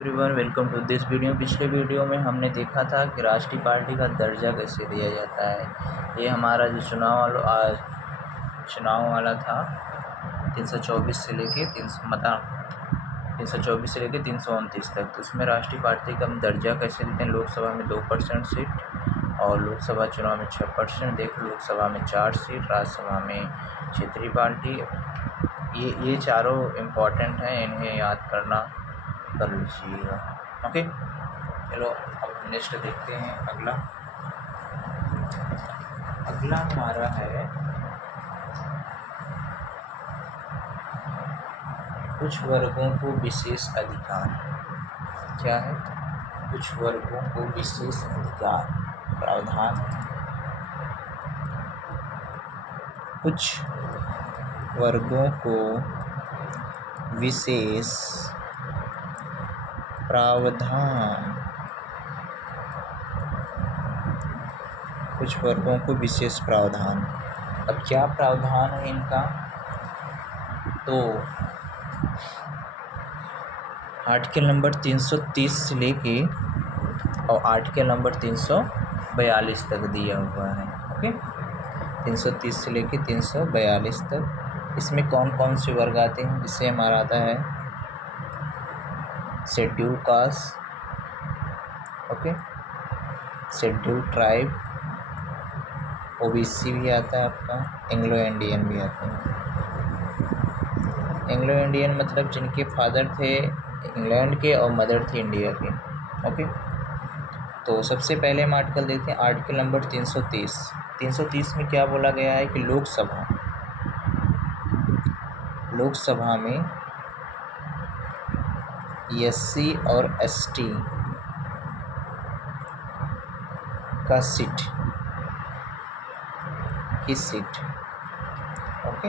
Everyone welcome to this video. पिछले video में हमने देखा था कि राष्ट्रीय पार्टी का दर्जा कैसे दिया जाता है। ये हमारा जो चुनाव वाला था 324 से लेके 324 से लेके 329 तक। तो उसमें राष्ट्रीय पार्टी का हम दर्जा कैसे देते हैं। लोकसभा में 2% सीट और लोकसभा चुनाव में 6%। देख लोकसभा में 4 सीट, राज्यसभा में क्षेत्रीय पार्टी। ये चारों इम्पॉर्टेंट हैं, इन्हें याद करना कर लीजिएगा। ओके, चलो अब नेक्स्ट देखते हैं। अगला हमारा है कुछ वर्गों को विशेष अधिकार। क्या है? कुछ वर्गों को विशेष अधिकार प्रावधान। कुछ वर्गों को विशेष प्रावधान। कुछ वर्गों को विशेष प्रावधान। अब क्या प्रावधान है इनका? तो आर्टिकल नंबर 330 से लेके और आर्टिकल नंबर 342 तक दिया हुआ है। ओके, 330 से लेके 342 तक। इसमें कौन कौन से वर्ग आते हैं? जिससे हमारा आता है schedule caste, okay, schedule tribe, OBC भी आता है आपका, एंग्लो इंडियन भी आता है। एंग्लो इंडियन मतलब जिनके फादर थे इंग्लैंड के और मदर थी इंडिया की। ओके, तो सबसे पहले हम आर्टिकल देखते हैं। Article number 330। 330 में क्या बोला गया है कि लोकसभा में एससी और एसटी का सीट की सीट, ओके,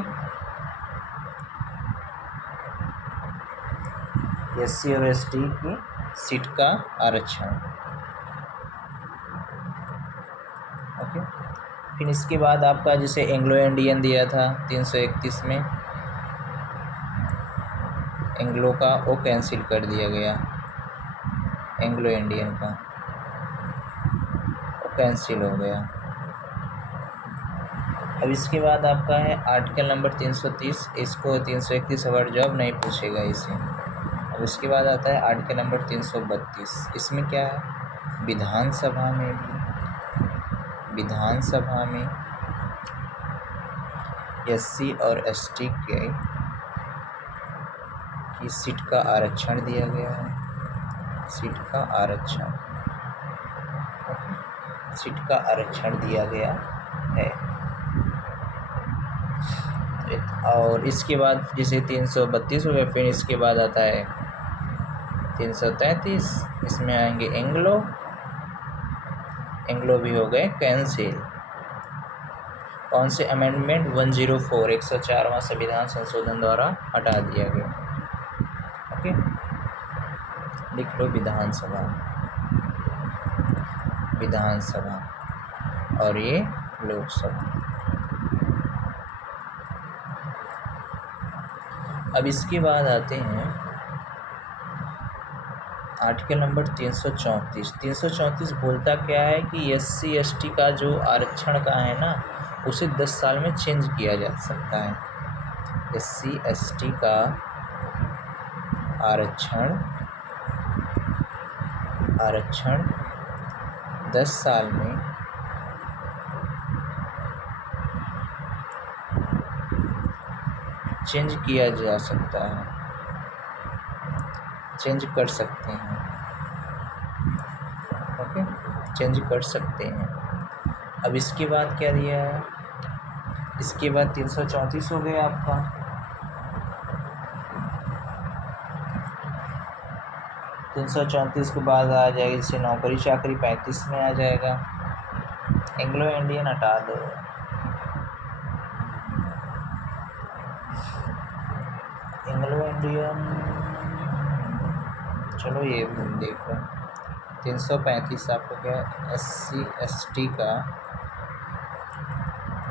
एससी और एसटी की सीट का आरक्षण। ओके, फिर इसके बाद आपका जैसे एंग्लो इंडियन दिया था 331 में, एंग्लो का वो कैंसिल कर दिया गया, एंग्लो इंडियन का वो कैंसिल हो गया। अब इसके बाद आपका है आर्टिकल नंबर 330। इसको 331 अवर जॉब नहीं पूछेगा इसे। अब इसके बाद आता है आर्टिकल नंबर 332। इसमें क्या है? विधानसभा में एससी और एसटी की सीट का आरक्षण दिया गया है। सीट का आरक्षण दिया गया है। और इसके बाद जैसे 332 हो गया, फिर इसके बाद आता है 333। इसमें आएंगे एंग्लो भी हो गए कैंसिल। कौन से अमेंडमेंट? 104 104वां संविधान संशोधन द्वारा हटा दिया गया। ओके, लिख लो विधानसभा और ये लोकसभा। अब इसके बाद आते हैं आर्टिकल नंबर 334। 334 बोलता क्या है कि एससी एसटी का जो आरक्षण का है ना, उसे 10 साल में चेंज किया जा सकता है। एससी एसटी का आरक्षण 10 साल में चेंज किया जा सकता है, चेंज कर सकते हैं। ओके, चेंज कर सकते हैं। अब इसके बाद क्या दिया है? इसके बाद 334 हो गया आपका। 334 के बाद आ जाएगी जैसे नौकरी चाकरी, 35 में आ जाएगा। एंग्लो इंडियन हटा दो। एंग्लो इंडियन चलो ये देखो। 335 आपको क्या? एससी एसटी का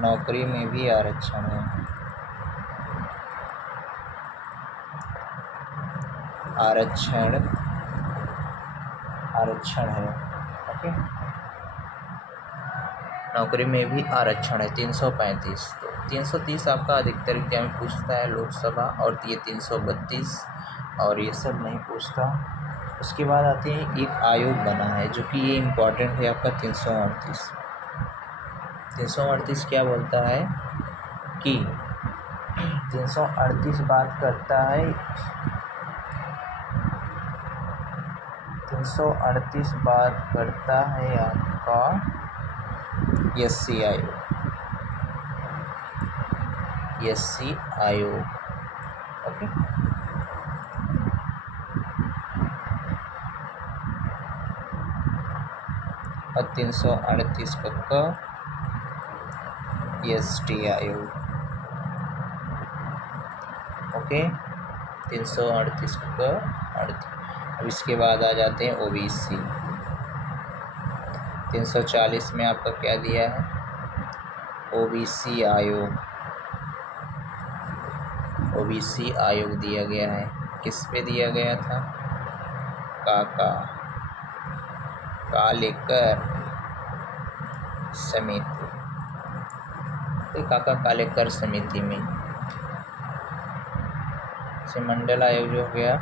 नौकरी में भी आरक्षण है। आरक्षण आरक्षण है। ओके, नौकरी में भी आरक्षण है 335। तो 330 आपका अधिकतर एग्जाम में पूछता है लोकसभा, और ये 332 और ये सब नहीं पूछता। उसके बाद आते हैं एक आयोग बना है जो कि ये इम्पॉर्टेंट है आपका 338। 338 क्या बोलता है कि 338 बात करता है 338 बात करता है आपका एससी आयोग। एससी आयोग, ओके। और 338 का एसटी आयोग, ओके। 338 का 38। अब इसके बाद आ जाते हैं ओबीसी। 340 में आपका क्या दिया है, ओबीसी आयोग। ओबीसी आयोग दिया गया है, किस पे दिया गया था, कालेकर समिति। तो कालेकर समिति में से मंडल आयोग जो हो गया,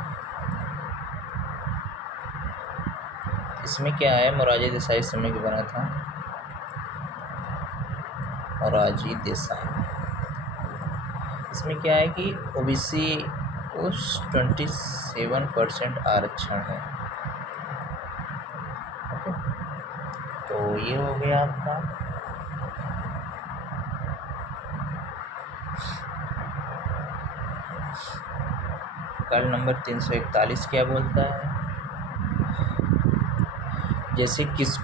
इसमें क्या है, मोरारजी देसाई समय के बना था, मोरारजी देसाई। इसमें क्या है कि ओबीसी को 27% आरक्षण है। ओके, तो ये हो गया आपका। कल नंबर 341 क्या बोलता है, जैसे किस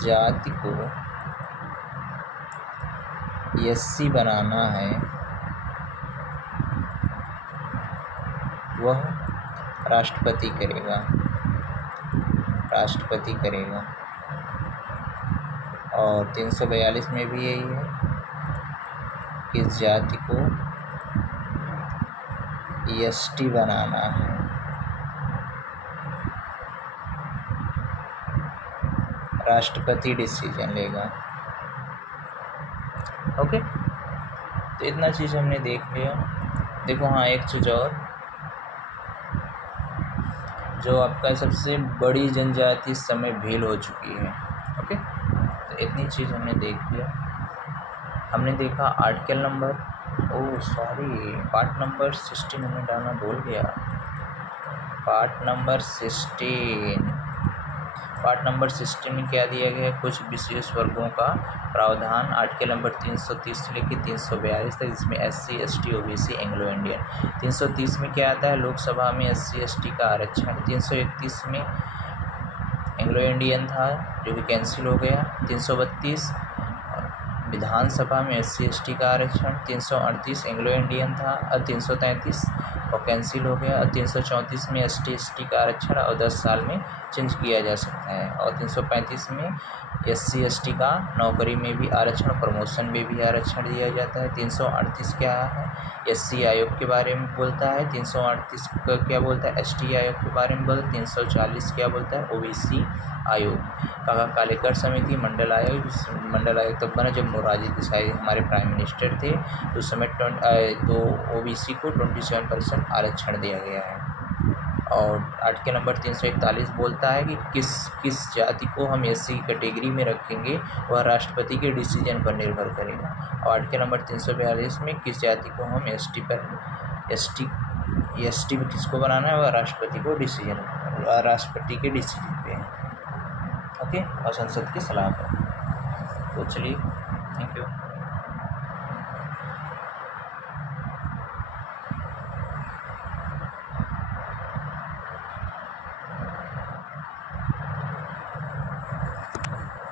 जाति को एससी बनाना है, वह राष्ट्रपति करेगा। और 342 में भी यही है, किस जाति को एसटी बनाना है, राष्ट्रपति डिसीजन लेगा। ओके, तो इतना चीज़ हमने देख लिया। देखो हाँ, एक चीज़ और, जो आपका सबसे बड़ी जनजाति इस समय भील हो चुकी है। ओके, तो इतनी चीज़ हमने देख लिया। हमने देखा आर्टिकल नंबर, पार्ट नंबर 16 हमने डालना भूल गया। पार्ट नंबर 16 में क्या दिया गया है, कुछ विशेष वर्गों का प्रावधान। आर्टिकल नंबर 330 से लेकर 342 तक, जिसमें SC, ST, OBC, Anglo Indian. 330 में क्या आता है, लोकसभा में एससी, एसटी का आरक्षण। 331 में एंग्लो इंडियन था जो कि कैंसिल हो गया। 332 विधानसभा में एससी, एसटी का आरक्षण। 338 एंग्लो इंडियन था, और 333 और कैंसिल हो गया। और 334 में एसटी, एसटी का आरक्षण और 10 साल में चेंज किया जा सकता है। और 335 में एससी, एसटी का नौकरी में भी आरक्षण, प्रमोशन में भी आरक्षण दिया जाता है। 338 क्या है, एससी आयोग के बारे में बोलता है। 338 का क्या बोलता है, एसटी आयोग के बारे में बोलता है। 340 क्या बोलता है, ओबीसी आयोग। कालेकर समिति मंडल आयोग तब बना जब मोरारजी देसाई हमारे प्राइम मिनिस्टर थे, तो उस समय तो ओबीसी को 27% आरक्षण दिया गया है। और आर्टिकल नंबर 341 बोलता है कि किस जाति को हम एससी कैटेगरी में रखेंगे, वह राष्ट्रपति के डिसीजन पर निर्भर करेगा। और आर्टिकल नंबर 342 में किस जाति को हम एसटी में किसको बनाना है, वह राष्ट्रपति के डिसीजन पे है। ओके, और संसद की सलाह पर। तो चलिए, थैंक यू।